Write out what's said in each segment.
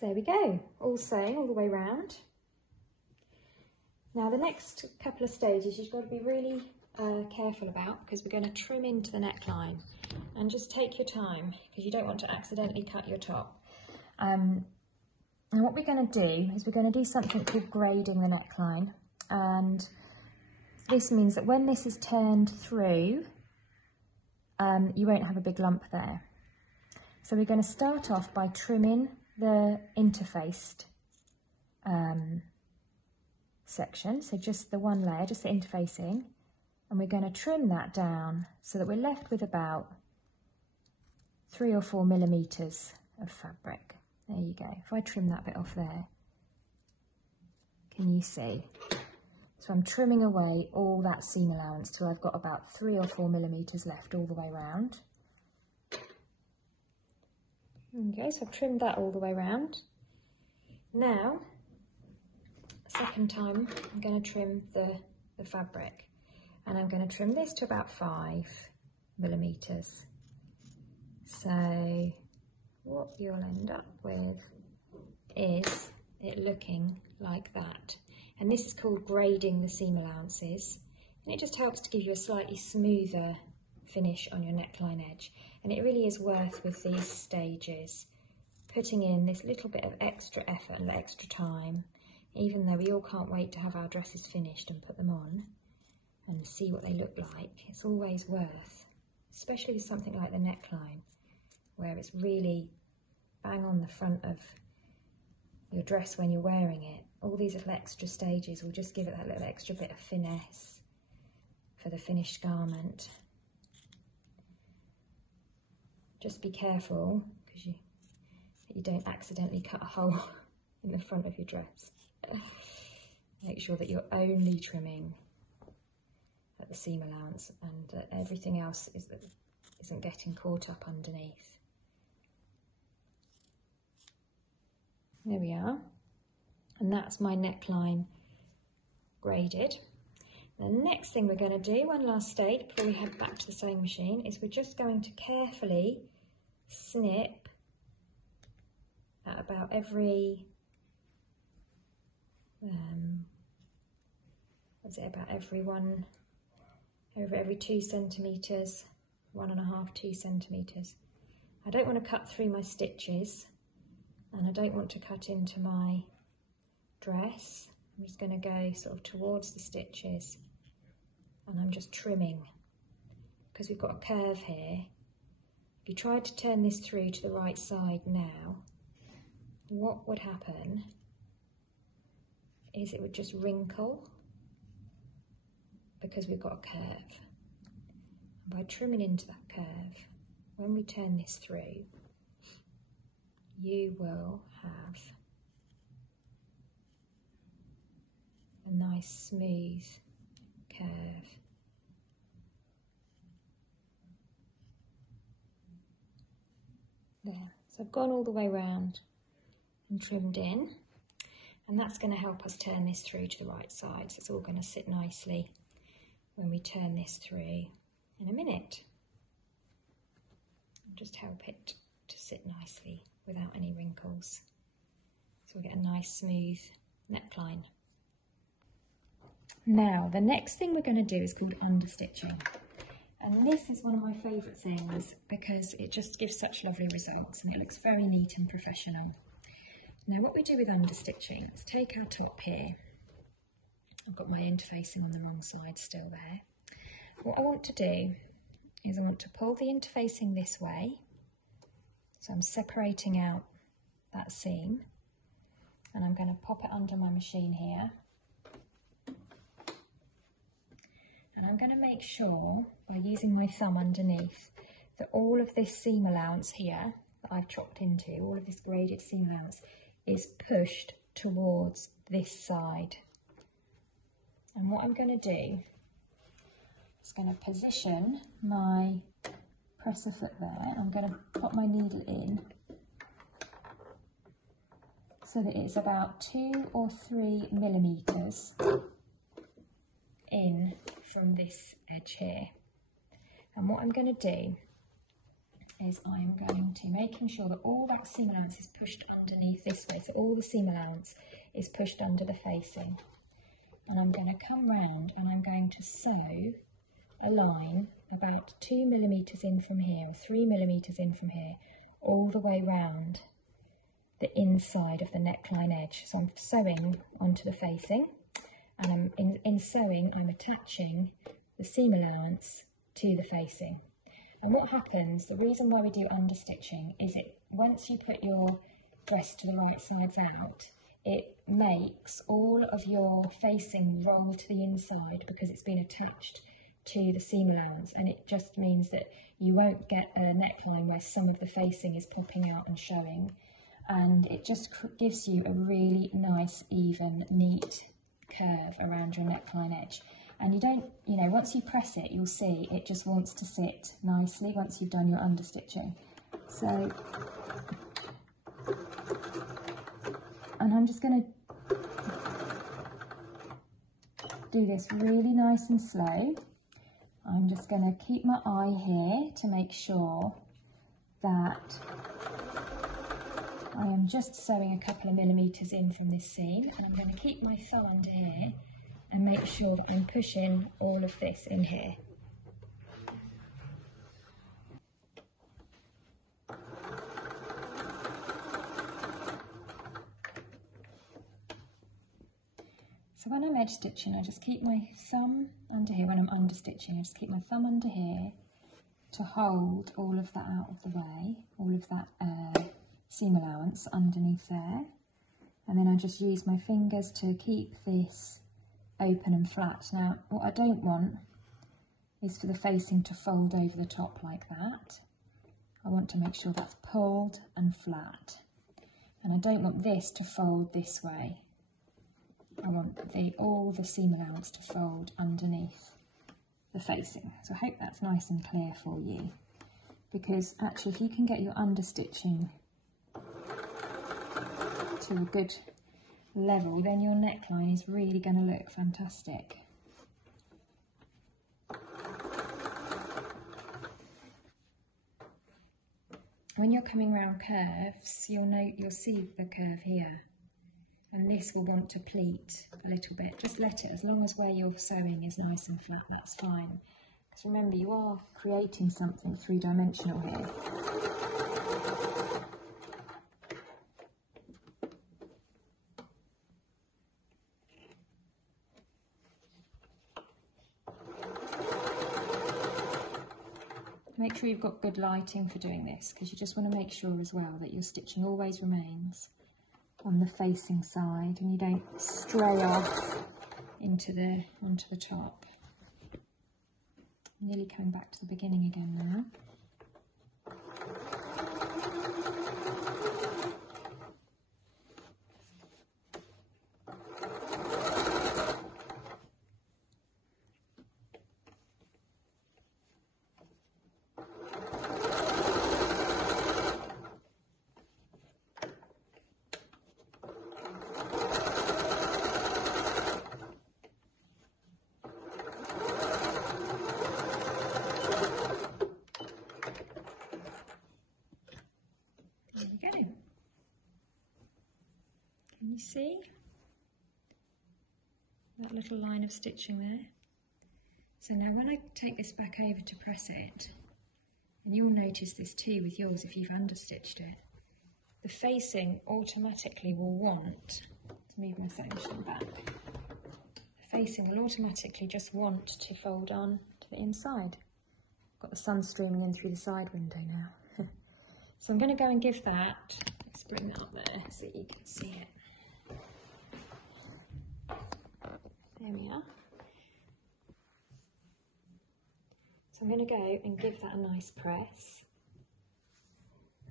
So there we go, all sewing all the way round. Now the next couple of stages you've got to be really careful about, because we're going to trim into the neckline, and just take your time because you don't want to accidentally cut your top. And what we're going to do is we're going to do something called grading the neckline, and this means that when this is turned through, you won't have a big lump there. So we're going to start off by trimming the interfaced section, so just the one layer, just the interfacing, and we're going to trim that down so that we're left with about 3 or 4 millimeters of fabric. There you go. If I trim that bit off there, can you see? So I'm trimming away all that seam allowance till I've got about 3 or 4 millimeters left all the way around. Okay, so I've trimmed that all the way around. Now, second time, I'm going to trim the fabric, and I'm going to trim this to about 5 millimeters. So what you'll end up with is it looking like that. And this is called grading the seam allowances, and it just helps to give you a slightly smoother finish on your neckline edge. And it really is worth, with these stages, putting in this little bit of extra effort and extra time, even though we all can't wait to have our dresses finished and put them on and see what they look like. It's always worth, especially with something like the neckline, where it's really bang on the front of your dress when you're wearing it. All these little extra stages will just give it that little extra bit of finesse for the finished garment. Just be careful, because you don't accidentally cut a hole in the front of your dress. Make sure that you're only trimming at the seam allowance, and everything else isn't getting caught up underneath. There we are, and that's my neckline graded. The next thing we're going to do, one last stage before we head back to the sewing machine, is we're just going to carefully snip at about every every 2 centimeters, 1.5, 2 centimeters. I don't want to cut through my stitches, and I don't want to cut into my dress. I'm just going to go sort of towards the stitches, and I'm just trimming, because we've got a curve here. If you tried to turn this through to the right side now, what would happen is it would just wrinkle, because we've got a curve. And by trimming into that curve, when we turn this through, you will have a nice smooth curve. There, so I've gone all the way around and trimmed in, and that's going to help us turn this through to the right side, so it's all going to sit nicely when we turn this through in a minute. Just help it to sit nicely without any wrinkles, so we'll get a nice smooth neckline. Now the next thing we're going to do is called understitching, and this is one of my favourite things because it just gives such lovely results and it looks very neat and professional. Now what we do with understitching, let's take our top here. I've got my interfacing on the wrong side still there. What I want to do is I want to pull the interfacing this way, so I'm separating out that seam, and I'm going to pop it under my machine here. And I'm going to make sure, by using my thumb underneath, that all of this seam allowance here that I've chopped into, all of this graded seam allowance, is pushed towards this side. And what I'm going to do is going to position my presser foot there. I'm going to pop my needle in so that it's about 2 or 3 millimeters in from this edge here. And what I'm going to do is I'm going to making sure that all that seam allowance is pushed underneath this way, so all the seam allowance is pushed under the facing. And I'm going to come round and I'm going to sew a line about 2 millimetres in from here, or 3 millimetres in from here, all the way round the inside of the neckline edge. So I'm sewing onto the facing, and in sewing I'm attaching the seam allowance to the facing. And what happens, the reason why we do understitching is once you put your dress to the right sides out, it makes all of your facing roll to the inside because it's been attached to the seam allowance, and it just means that you won't get a neckline where some of the facing is popping out and showing, and it just gives you a really nice, even, neat curve around your neckline edge. And you don't, once you press it, you'll see it just wants to sit nicely once you've done your understitching. So, and I'm just going to do this really nice and slow. I'm just going to keep my eye here to make sure that I am just sewing a couple of millimetres in from this seam. And I'm going to keep my thumb under here and make sure that I'm pushing all of this in here. So when I'm edge stitching, I just keep my thumb under here. When I'm understitching, I just keep my thumb under here to hold all of that out of the way, all of that seam allowance underneath there. And then I just use my fingers to keep this open and flat. Now, what I don't want is for the facing to fold over the top like that. I want to make sure that's pulled and flat. And I don't want this to fold this way. I want all the seam allowance to fold underneath the facing. So I hope that's nice and clear for you, because actually if you can get your understitching to a good level, then your neckline is really going to look fantastic. When you're coming around curves, you'll see the curve here, and this will want to pleat a little bit. Just let it, as long as where you're sewing is nice and flat, that's fine. Because remember, you are creating something three-dimensional here. Make sure you've got good lighting for doing this, because you just want to make sure as well that your stitching always remains on the facing side and you don't stray off onto the top. Nearly coming back to the beginning again now. Can you see that little line of stitching there? So now when I take this back over to press it, and you'll notice this too with yours if you've understitched it, the facing automatically will want to move my sewing machine back. The facing will automatically just want to fold on to the inside. I've got the sun streaming in through the side window now. So I'm going to go and give that, let's bring that up there so you can see it. There we are. So I'm going to go and give that a nice press.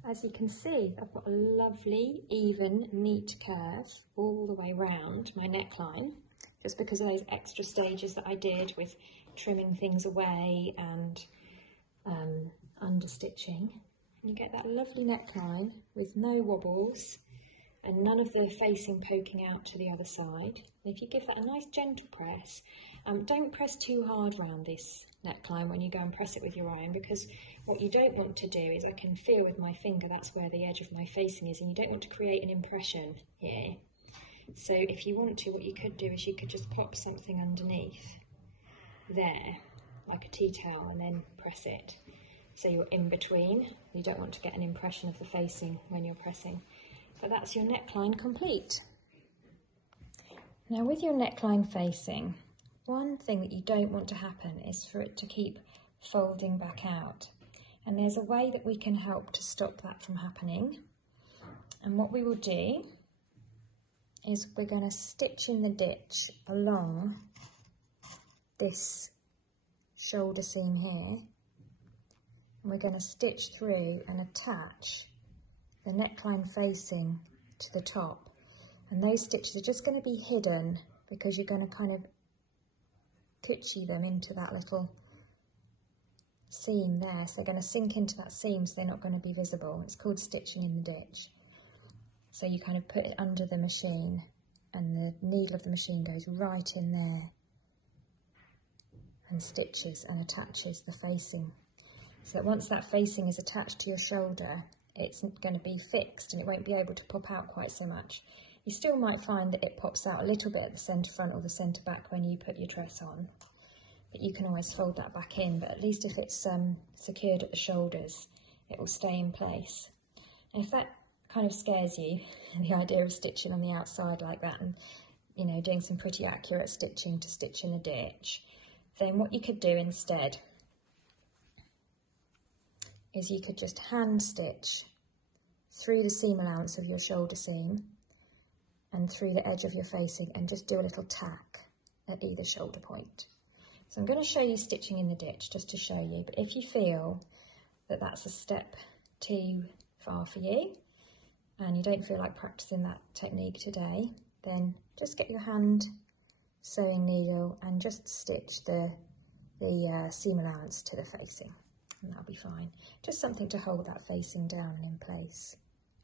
As you can see, I've got a lovely, even, neat curve all the way round my neckline, just because of those extra stages that I did with trimming things away and understitching. And you get that lovely neckline with no wobbles and none of the facing poking out to the other side. And if you give that a nice gentle press, Don't press too hard around this neckline when you go and press it with your iron, because what you don't want to do is, I can feel with my finger that's where the edge of my facing is, and you don't want to create an impression here. So if you want to, what you could do is you could just pop something underneath there, like a tea towel, and then press it. So you're in between. You don't want to get an impression of the facing when you're pressing. But that's your neckline complete. Now with your neckline facing, one thing that you don't want to happen is for it to keep folding back out. And there's a way that we can help to stop that from happening. And what we will do is we're going to stitch in the ditch along this shoulder seam here. And we're going to stitch through and attach the neckline facing to the top. And those stitches are just going to be hidden because you're going to kind of pitchy them into that little seam there. So they're going to sink into that seam, so they're not going to be visible. It's called stitching in the ditch. So you kind of put it under the machine and the needle of the machine goes right in there and stitches and attaches the facing. So that once that facing is attached to your shoulder, it's going to be fixed and it won't be able to pop out quite so much. You still might find that it pops out a little bit at the centre front or the centre back when you put your dress on, but you can always fold that back in. But at least if it's secured at the shoulders, it will stay in place. And if that kind of scares you, the idea of stitching on the outside like that and, you know, doing some pretty accurate stitching to stitch in the ditch, then what you could do instead is you could just hand stitch through the seam allowance of your shoulder seam and through the edge of your facing and just do a little tack at either shoulder point. So I'm going to show you stitching in the ditch just to show you, but if you feel that that's a step too far for you and you don't feel like practicing that technique today, then just get your hand sewing needle and just stitch the seam allowance to the facing, and that'll be fine. Just something to hold that facing down and in place.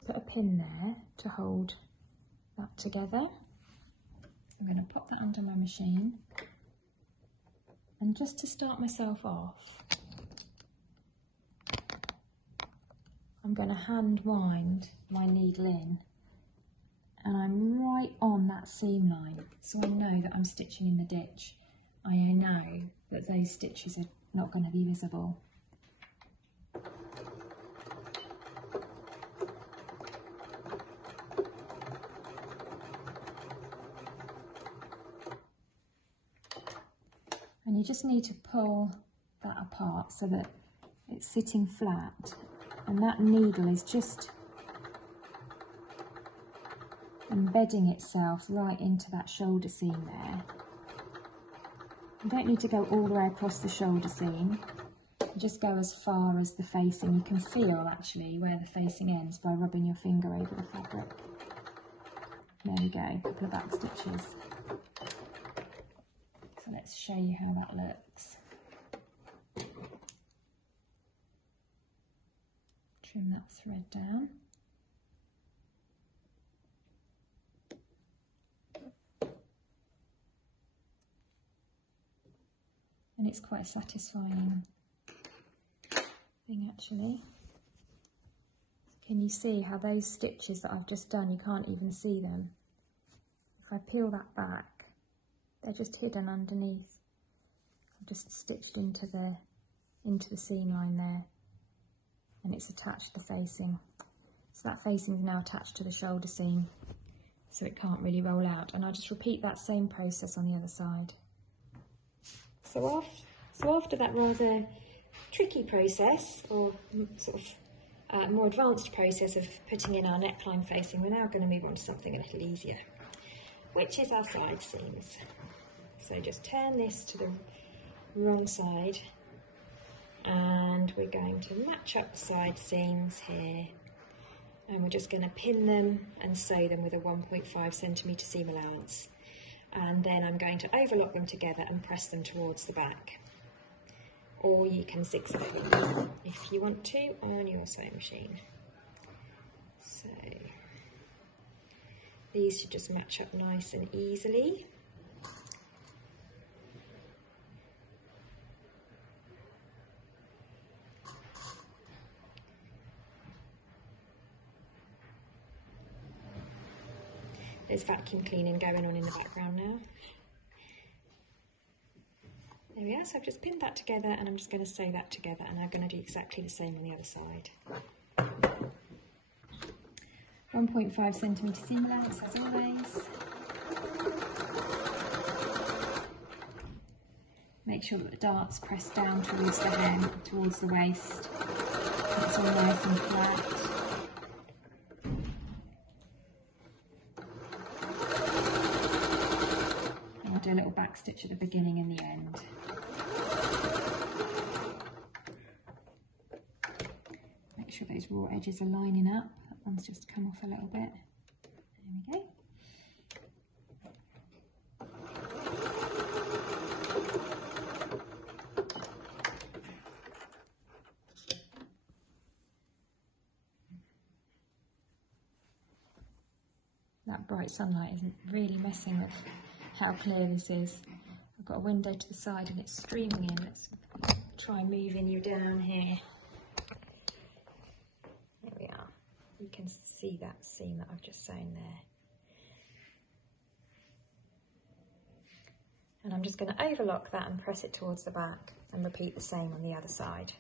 Put a pin there to hold that together. I'm going to pop that under my machine, and just to start myself off, I'm going to hand wind my needle in, and I'm right on that seam line, so I know that I'm stitching in the ditch. I know that those stitches are not going to be visible. And you just need to pull that apart so that it's sitting flat, and that needle is just embedding itself right into that shoulder seam there. You don't need to go all the way across the shoulder seam, you just go as far as the facing. You can feel actually where the facing ends by rubbing your finger over the fabric. There we go, a couple of back stitches. So let's show you how that looks. Trim that thread down. And it's quite a satisfying thing actually. Can you see how those stitches that I've just done, you can't even see them? If I peel that back, they're just hidden underneath. I've just stitched into the seam line there, and it's attached to the facing. So that facing is now attached to the shoulder seam, so it can't really roll out. And I'll just repeat that same process on the other side. So after that rather tricky process, or sort of more advanced process of putting in our neckline facing, we're now going to move on to something a little easier, which is our side seams. So just turn this to the wrong side, and we're going to match up the side seams here, and we're just going to pin them and sew them with a 1.5 centimetre seam allowance. And then I'm going to overlock them together and press them towards the back. Or you can zigzag them if you want to on your sewing machine. So these should just match up nice and easily. There's vacuum cleaning going on in the background now. There we are, so I've just pinned that together and I'm just going to sew that together, and I'm going to do exactly the same on the other side. 1.5 centimetre seam allowance as always. Make sure that the darts press down towards the hem, towards the waist. It's all nice and flat. And I'll do a little back stitch at the beginning and the end. Make sure those raw edges are lining up. That one's just come off a little bit. There we go. That bright sunlight isn't really messing with how clear this is. I've got a window to the side and it's streaming in. Let's try moving you down here. There we are. You can see that seam that I've just sewn there. And I'm just going to overlock that and press it towards the back and repeat the same on the other side.